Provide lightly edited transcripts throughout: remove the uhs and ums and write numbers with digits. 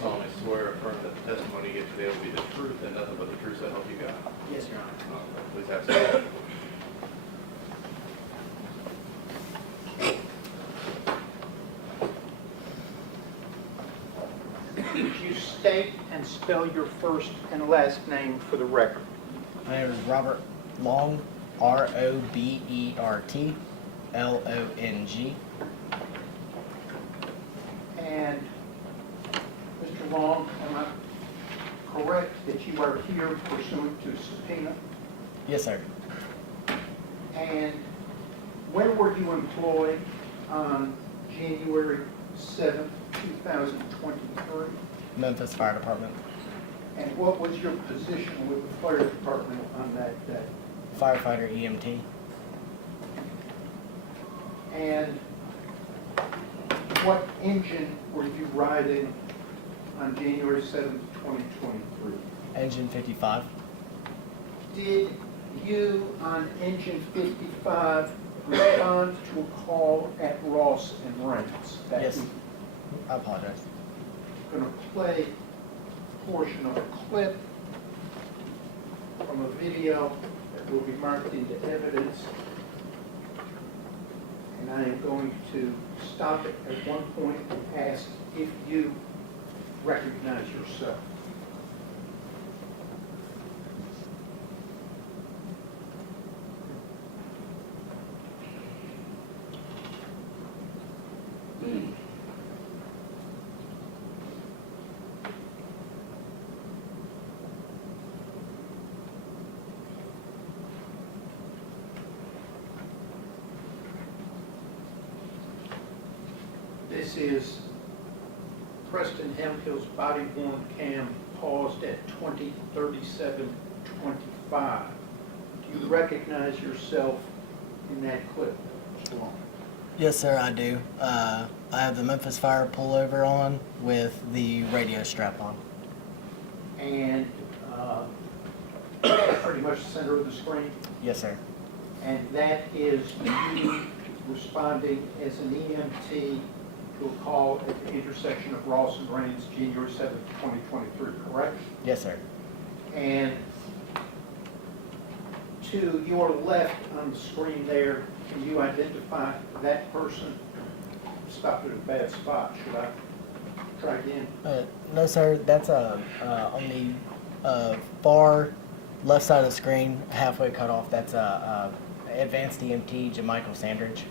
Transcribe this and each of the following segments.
solemnly swear or affirm that the testimony you give today will be the truth and nothing but the truth, so help you God? Yes, Your Honor. Please have some. Would you state and spell your first and last name for the record? My name is Robert Long, RobertLong. And Mr. Long, am I correct that you are here pursuant to subpoena? Yes, sir. And where were you employed on January 7th, 2023? Memphis Fire Department. And what was your position with the fire department on that day? Firefighter EMT. And what engine were you riding on January 7th, 2023? Engine 55. Did you on engine 55 respond to a call at Ross and Reynolds? Yes. I apologize. I'm going to play a portion of a clip from a video that will be marked into evidence. And I am going to stop it at one point and ask if you recognize yourself. This is Preston Hemphill's body-worn cam paused at 20:37:25. Do you recognize yourself in that clip, Mr. Long? Yes, sir, I do. I have the Memphis Fire pullover on with the radio strap on. And pretty much the center of the screen. Yes, sir. And that is you responding as an EMT to a call at the intersection of Ross and Reynolds, January 7th, 2023, correct? Yes, sir. And to your left on the screen there, can you identify that person? Stopped at a bad spot. Should I try again? No, sir. That's on the far left side of the screen, halfway cut off. That's advanced EMT, Jamichael Sandridge.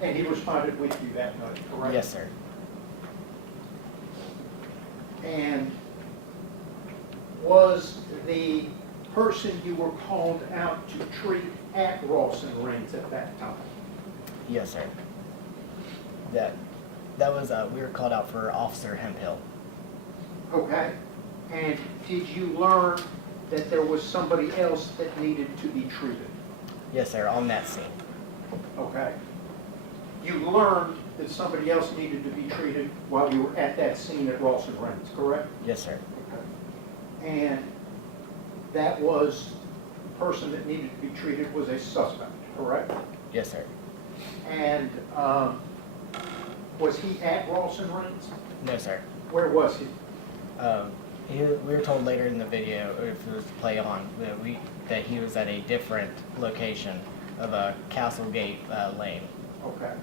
And he responded with you that night, correct? Yes, sir. And was the person you were called out to treat at Ross and Reynolds at that time? Yes, sir. That was we were called out for Officer Hemphill. Okay. And did you learn that there was somebody else that needed to be treated? Yes, sir. On that scene. Okay. You learned that somebody else needed to be treated while you were at that scene at Ross and Reynolds, correct? Yes, sir. Okay. And that was, the person that needed to be treated was a suspect, correct? Yes, sir. And was he at Ross and Reynolds? No, sir. Where was he? We were told later in the video, or if it was play on, that he was at a different location of a Castlegate lane. Okay.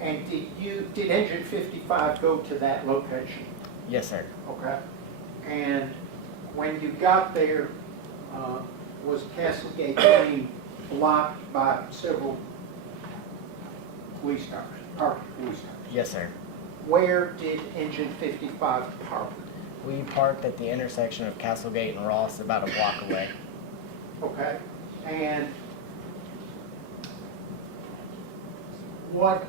And did Engine 55 go to that location? Yes, sir. Okay. And when you got there, was Castlegate Lane blocked by several police cars, parked police cars? Yes, sir. Where did Engine 55 park? We parked at the intersection of Castlegate and Ross, about a block away. Okay. And what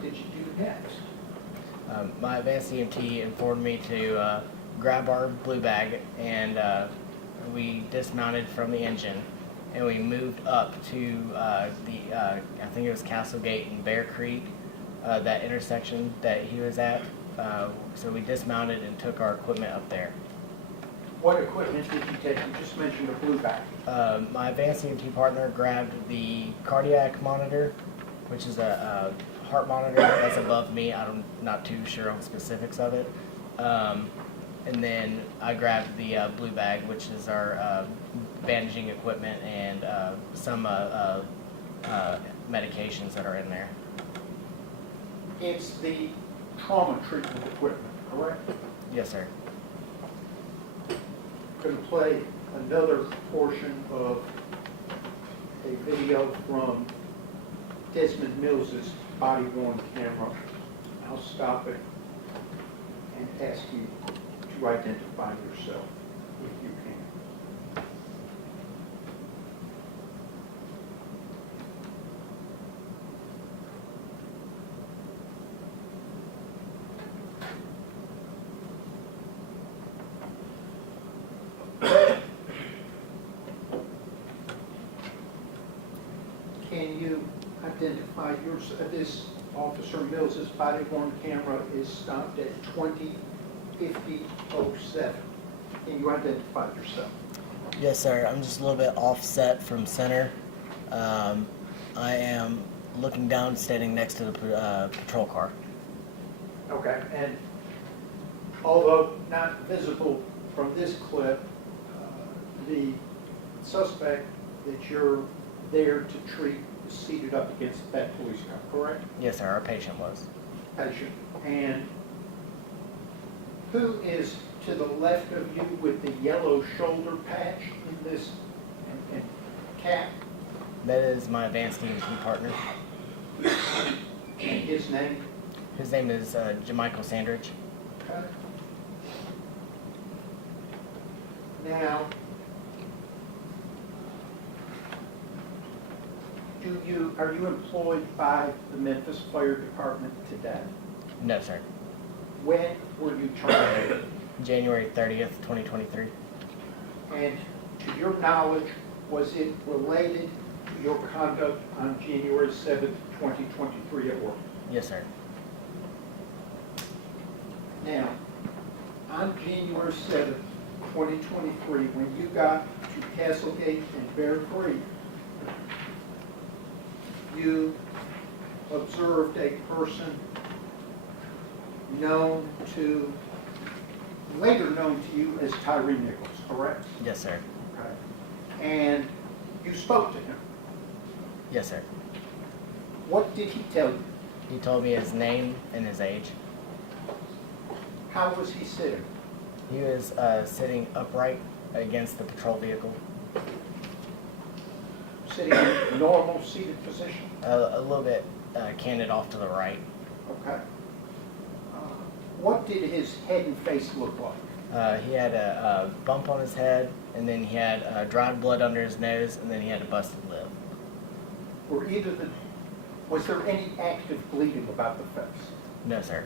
did you do next? My advanced EMT informed me to grab our blue bag, and we dismounted from the engine, and we moved up to I think it was Castlegate and Bear Creek, that intersection that he was at. So we dismounted and took our equipment up there. What equipment did you take? You just mentioned a blue bag. My advanced EMT partner grabbed the cardiac monitor, which is a heart monitor that's above me. I'm not too sure on the specifics of it. And then I grabbed the blue bag, which is our bandaging equipment and some medications that are in there. It's the trauma treatment equipment, correct? Yes, sir. Going to play another portion of a video from Desmond Mills's body-worn camera. I'll stop it and ask you to identify yourself, if you can. Can you identify this Officer Mills's body-worn camera is stopped at 20:50:07. Can you identify yourself? Yes, sir. I'm just a little bit offset from center. I am looking down, standing next to the patrol car. Okay, and although not visible from this clip, the suspect that you're there to treat is seated up against that police car, correct? Yes, sir. Our patient was. Patient. And who is to the left of you with the yellow shoulder patch in this and cap? That is my advanced EMT partner. And his name? His name is Jamichael Sandridge. Okay. Now, are you employed by the Memphis Fire Department today? No, sir. When were you terminated? January 30th, 2023. And to your knowledge, was it related to your conduct on January 7th, 2023 at work? Yes, sir. Now, on January 7th, 2023, when you got to Castlegate and Bear Creek, you observed a person later known to you as Tyre Nichols, correct? Yes, sir. Okay. And you spoke to him. Yes, sir. What did he tell you? He told me his name and his age. How was he sitting? He was sitting upright against the patrol vehicle. Sitting in a normal seated position? A little bit canted off to the right. Okay. What did his head and face look like? He had a bump on his head, and then he had dried blood under his nose, and then he had a busted lip. Was there any active bleeding about the face? No, sir.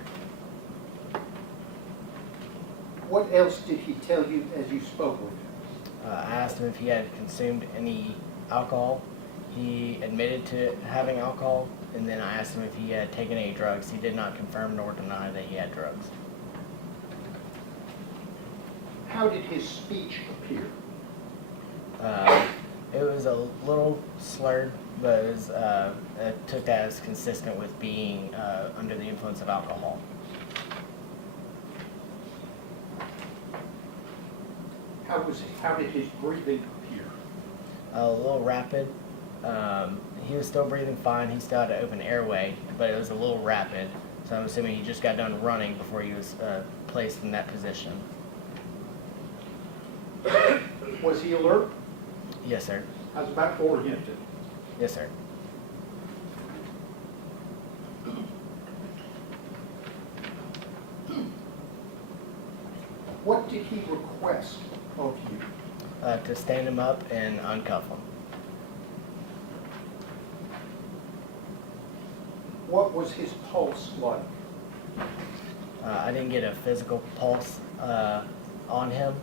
What else did he tell you as you spoke with him? I asked him if he had consumed any alcohol. He admitted to having alcohol, and then I asked him if he had taken any drugs. He did not confirm nor deny that he had drugs. How did his speech appear? It was a little slurred, but it was, I took that as consistent with being under the influence of alcohol. How did his breathing appear? A little rapid. He was still breathing fine. He still had an open airway, but it was a little rapid. So I'm assuming he just got done running before he was placed in that position. Was he alert? Yes, sir. I was about oriented. Yes, sir. What did he request of you? To stand him up and uncuff him. What was his pulse like? I didn't get a physical pulse on him.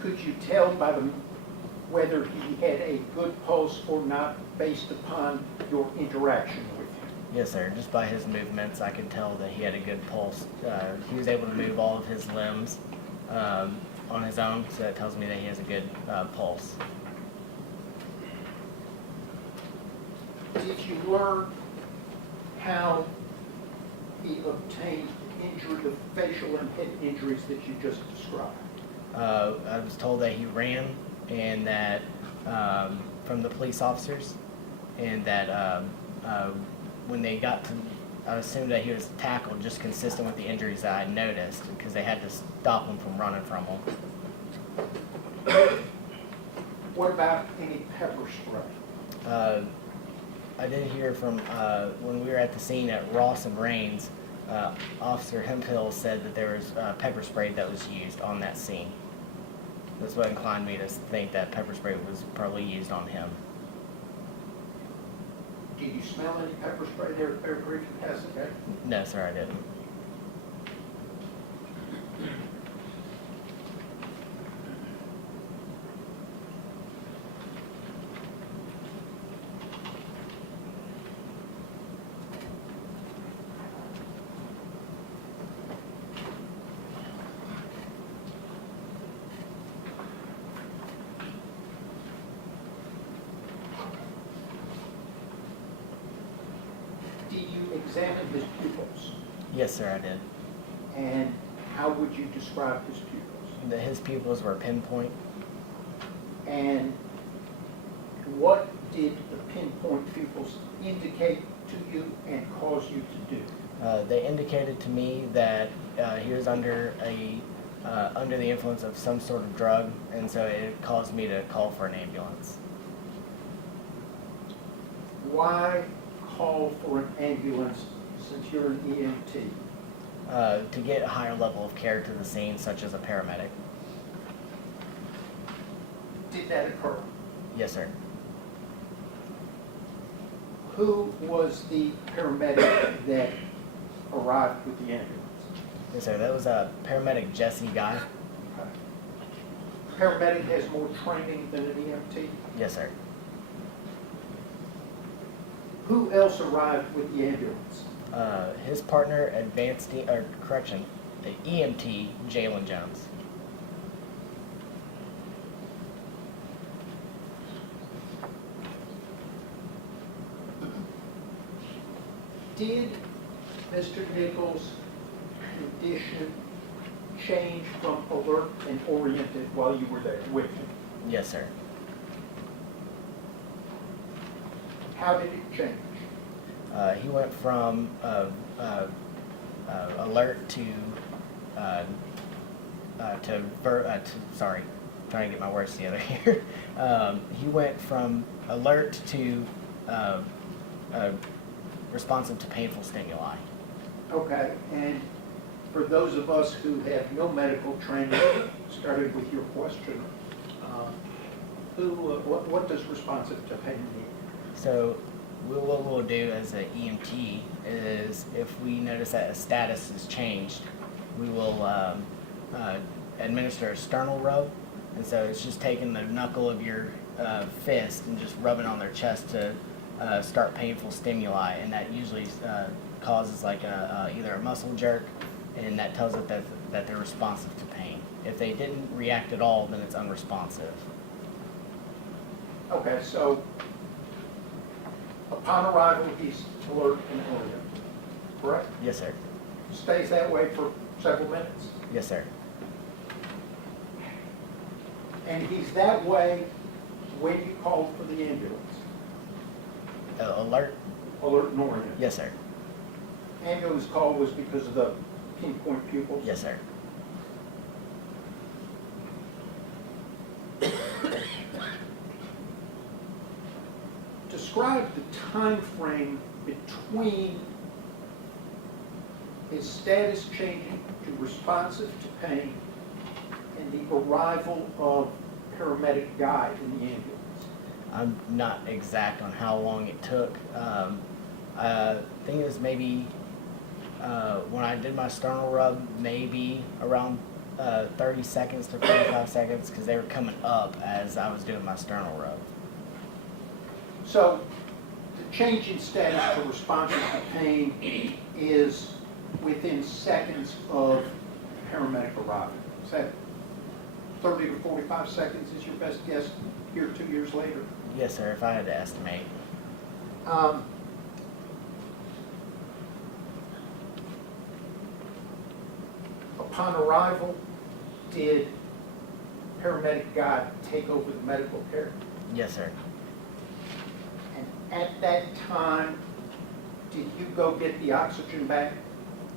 Could you tell by whether he had a good pulse or not based upon your interaction with him? Yes, sir. Just by his movements, I could tell that he had a good pulse. He was able to move all of his limbs. on his own, so that tells me that he has a good pulse. Did you learn how he obtained injury, the facial and head injuries that you just described? I was told that he ran, and that from the police officers, and that when they got to, I assumed that he was tackled, just consistent with the injuries that I noticed, because they had to stop him from running from him. What about any pepper spray? I did hear from when we were at the scene at Ross and Rains, Officer Hemphill said that there was pepper spray that was used on that scene. That's what inclined me to think that pepper spray was probably used on him. Did you smell any pepper spray there at Bear Creek and Passagate? No, sir, I didn't. Did you examine his pupils? Yes, sir, I did. And how would you describe his pupils? His pupils were pinpoint. And what did the pinpoint pupils indicate to you and cause you to do? They indicated to me that he was under the influence of some sort of drug, and so it caused me to call for an ambulance. Why call for an ambulance since you're an EMT? To get a higher level of care to the scene, such as a paramedic. Did that occur? Yes, sir. Who was the paramedic that arrived with the ambulance? Yes, sir. That was a paramedic Jesse Guy. Okay. Paramedic has more training than an EMT? Yes, sir. Who else arrived with the ambulance? His partner, the EMT, Jalen Jones. Did Mr. Nichols' condition change from alert and oriented while you were there with him? Yes, sir. How did it change? He went from alert to sorry, trying to get my words together here. He went from alert to responsive to painful stimuli. Okay, and for those of us who have no medical training, started with your question, what does responsive to pain mean? So what we'll do as an EMT is, if we notice that a status has changed, we will administer a sternal rub. And so it's just taking the knuckle of your fist and just rubbing on their chest to start painful stimuli, and that usually causes like either a muscle jerk, and that tells it that they're responsive to pain. If they didn't react at all, then it's unresponsive. Okay, so upon arrival, he's alert and oriented, correct? Yes, sir. Stays that way for several minutes? Yes, sir. And he's that way when you called for the ambulance? Alert? Alert and oriented? Yes, sir. Ambulance call was because of the pinpoint pupils? Yes, sir. Describe the time frame between his status changing to responsive to pain and the arrival of paramedic Guy in the ambulance. I'm not exact on how long it took. I think it was maybe when I did my sternal rub, maybe around 30 seconds to 45 seconds, because they were coming up as I was doing my sternal rub. So the change in status to responsive to pain is within seconds of paramedic arrival. Is that 30 to 45 seconds is your best guess here 2 years later? Yes, sir, if I had to estimate. Upon arrival, did paramedic guy take over the medical care? Yes, sir. And at that time, did you go get the oxygen bag?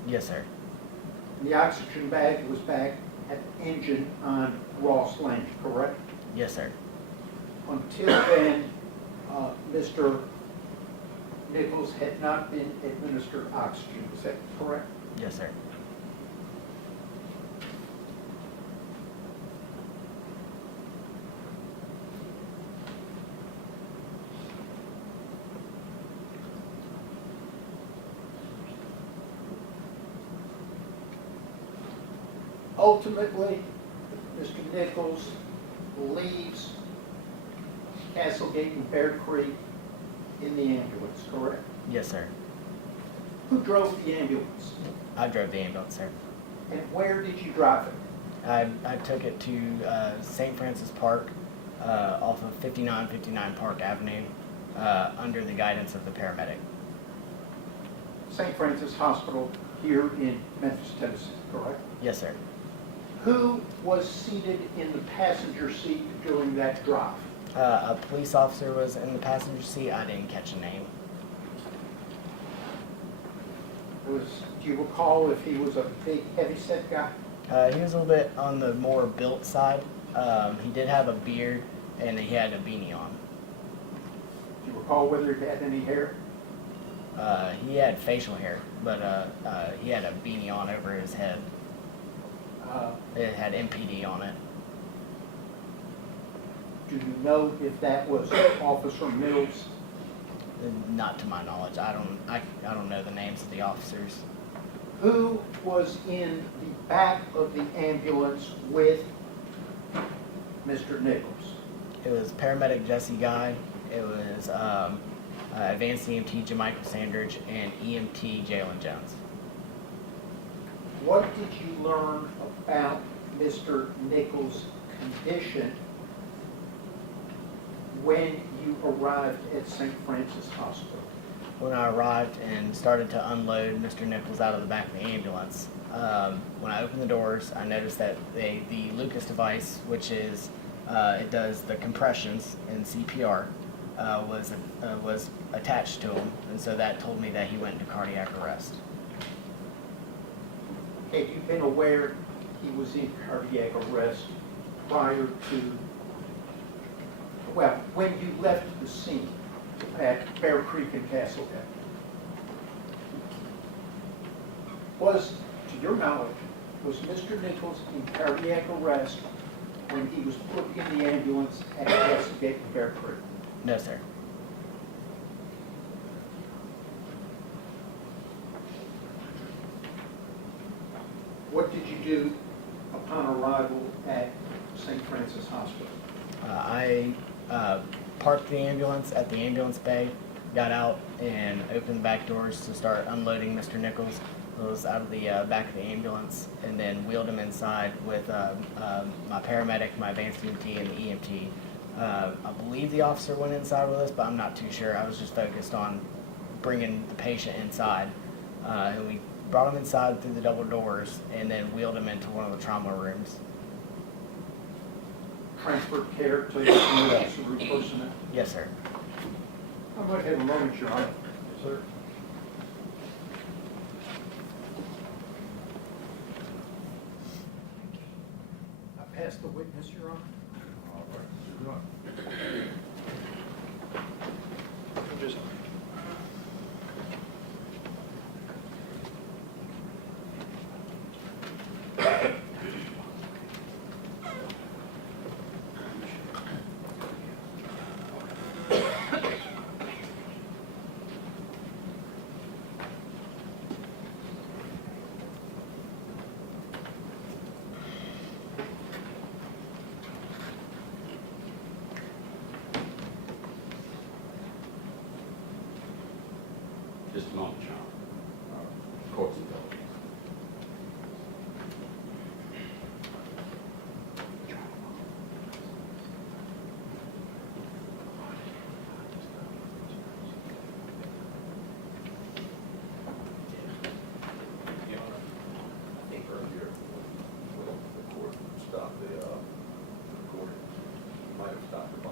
Yes, sir. And the oxygen bag was back at the engine on Ross Lane, correct? Yes, sir. Until then, Mr. Nichols had not been administered oxygen, is that correct? Yes, sir. Ultimately, Mr. Nichols leaves Castlegate and Bear Creek in the ambulance, correct? Yes, sir. Who drove the ambulance? I drove the ambulance, sir. And where did you drive it? I took it to St. Francis Park off of 5959 Park Avenue under the guidance of the paramedic. St. Francis Hospital here in Memphis, Tennessee, correct? Yes, sir. Who was seated in the passenger seat during that drive? A police officer was in the passenger seat. I didn't catch a name. Do you recall if he was a big, heavy-set guy? He was a little bit on the more built side. He did have a beard and he had a beanie on. Do you recall whether he had any hair? He had facial hair, but he had a beanie on over his head. It had MPD on it. Do you know if that was Officer Mills? Not to my knowledge. I don't know the names of the officers. Who was in the back of the ambulance with Mr. Nichols? It was paramedic Jesse Guy. It was advanced EMT Jamichael Sandridge and EMT Jalen Jones. What did you learn about Mr. Nichols' condition when you arrived at St. Francis Hospital? When I arrived and started to unload Mr. Nichols out of the back of the ambulance, when I opened the doors, I noticed that the Lucas device, which is it does the compressions in CPR, was attached to him, and so that told me that he went into cardiac arrest. Had you been aware he was in cardiac arrest prior to, well, when you left the scene at Bear Creek and Castlegate? Was, to your knowledge, was Mr. Nichols in cardiac arrest when he was put in the ambulance at Castlegate and Bear Creek? No, sir. What did you do upon arrival at St. Francis Hospital? I parked the ambulance at the ambulance bay, got out and opened the back doors to start unloading Mr. Nichols. He was out of the back of the ambulance, and then wheeled him inside with my paramedic, my advanced EMT, and the EMT. I believe the officer went inside with us, but I'm not too sure. I was just focused on bringing the patient inside. And we brought him inside through the double doors and then wheeled him into one of the trauma rooms. Transferred care to the emergency room personnel? Yes, sir. I might have a moment, Your Honor. Yes, sir. I pass the witness, Your Honor. All right. Just Just a moment, Sean. Court's indulgence. might have stopped by.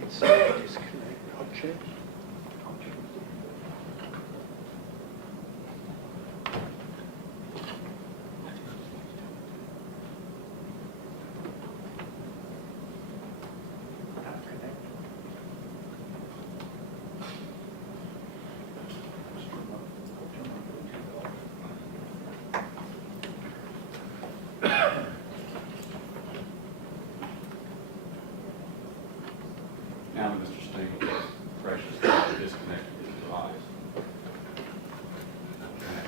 It's disconnect. I'll check. Now that Mr. Stingel is precious, disconnected his device. Okay.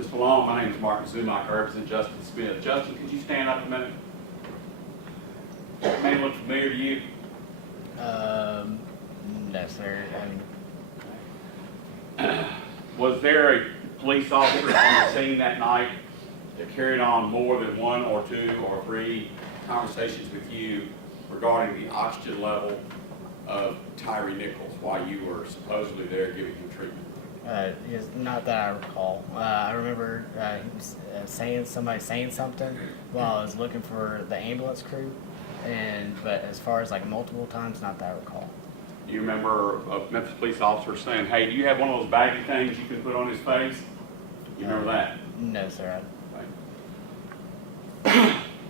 Mr. Long, my name is Martin Zumak. I represent Justin Smith. Justin, could you stand up a minute? Man look familiar to you? No, sir. Was there a police officer on the scene that night that carried on more than one or two or three conversations with you regarding the oxygen level of Tyre Nichols while you were supposedly there giving him treatment? Yes, not that I recall. I remember he was somebody saying something while I was looking for the ambulance crew, but as far as like multiple times, not that I recall. Do you remember a Memphis police officer saying, "Hey, do you have one of those baggy things you can put on his face"? You remember that? No, sir.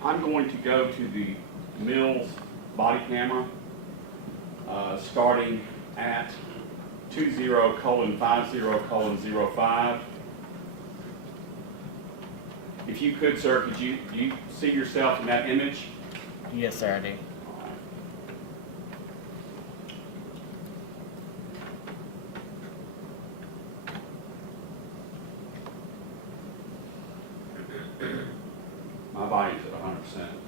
I'm going to go to the Mills body camera, starting at 20:50:05. If you could, sir, do you see yourself in that image? Yes, sir, I do. My body's at 100%.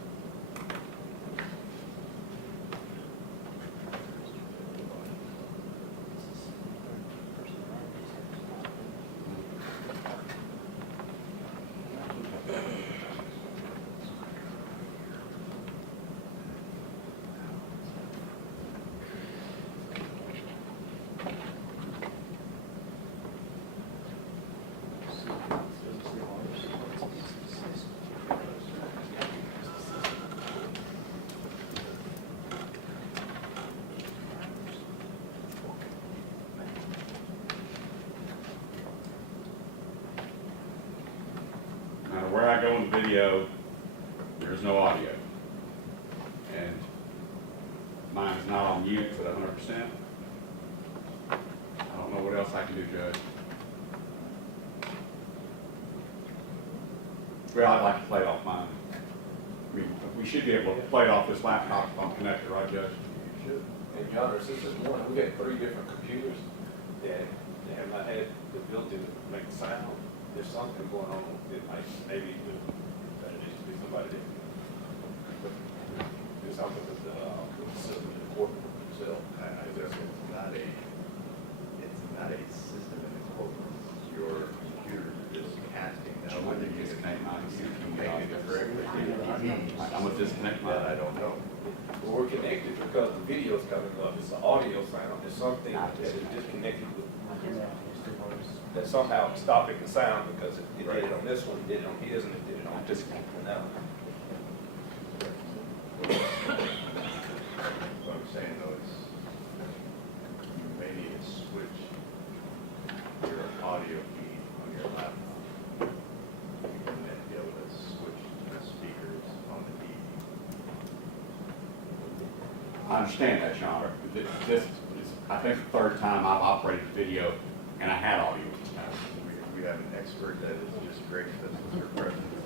No matter where I go in the video, there's no audio. And mine is not on mute, it's at 100%. I don't know what else I can do, Judge. Well, I'd like to play it off mine. I mean, we should be able to play it off this laptop if I'm connected, right, Judge? You should. And Your Honor, since this morning, we got 3 different computers that have not had the ability to make sound. There's something going on that might, maybe that it needs to be somebody that do something with the system in the courtroom itself. It's not a system in the courtroom. Your computer is casting. Now, whether you Disconnect mine. can make it correctly, I'm gonna disconnect that mine. I don't know. Well, we're connected because the video's coming up. It's an audio sound. There's something that is disconnected with, that somehow stopping the sound because it did it on this one, it did it on his, and it did it on this one. Now, What I'm saying though is, you may need to switch your audio feed on your laptop. And then be able to switch the speakers on the TV. I understand that, Sean. This is, I think, the 3rd time I've operated the video and I had audio. We have an expert that is just graced us with her presence.